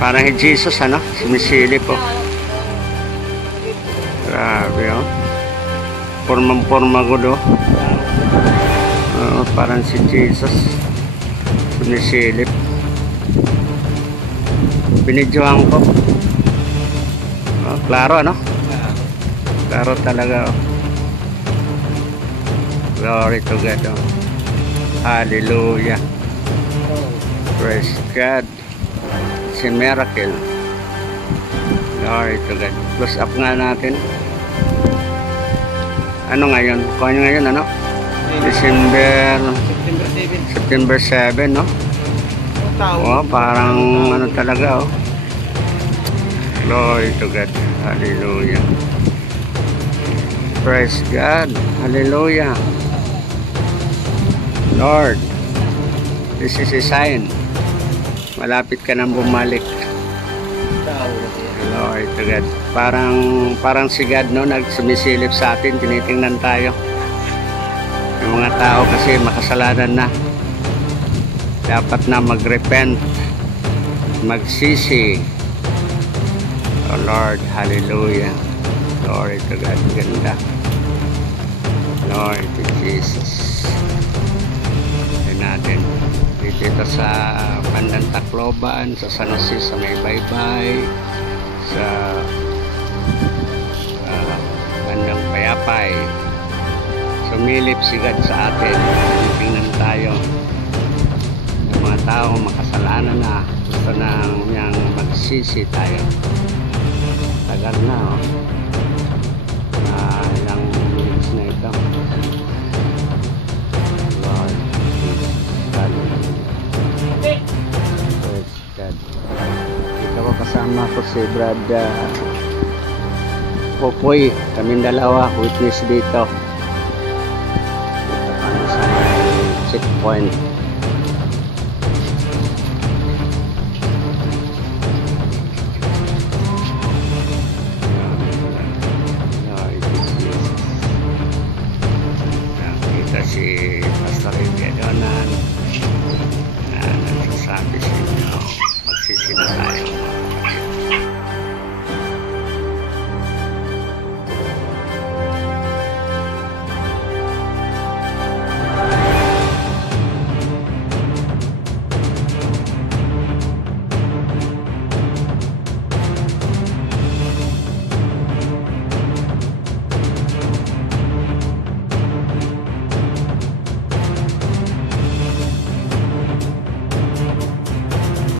Parang si Jesus, ano? Sumisilip, oh. Grabe, oh. Pormang-porma ko, do. Parang si Jesus. Sumisilip. Binidyohan ko. Klaro, ano? Klaro talaga, oh. Glory to God, oh. Hallelujah. Praise God. It's a miracle. Glory to God. Close up nga natin. Ano ngayon? Kung ano ngayon, ano? September 7, no? Oh, parang ano talaga, oh. Glory to God. Hallelujah. Praise God. Hallelujah. Lord, this is a sign. Malapit ka nang bumalik. Glory to God. Parang si God, no, nagsumisilip sa atin, tinitingnan tayo. Yung mga tao kasi makasalanan na. Dapat na mag-repent, magsisi. Oh Lord, hallelujah. Glory to God. Ganda. Glory to Jesus. Natin dito sa Bandang Tacloban, sa San Jose, sa may Baybay, sa Bandang Payapay. Sumilip si God sa atin. Tingnan tayo ng mga tao makasalanan na, gusto na niyang magsisi tayo. Tagal na, oh. Ilang minutes na ito. Dito ko kasama ko si Brad Popoy, kaming dalawa witness dito sa checkpoint.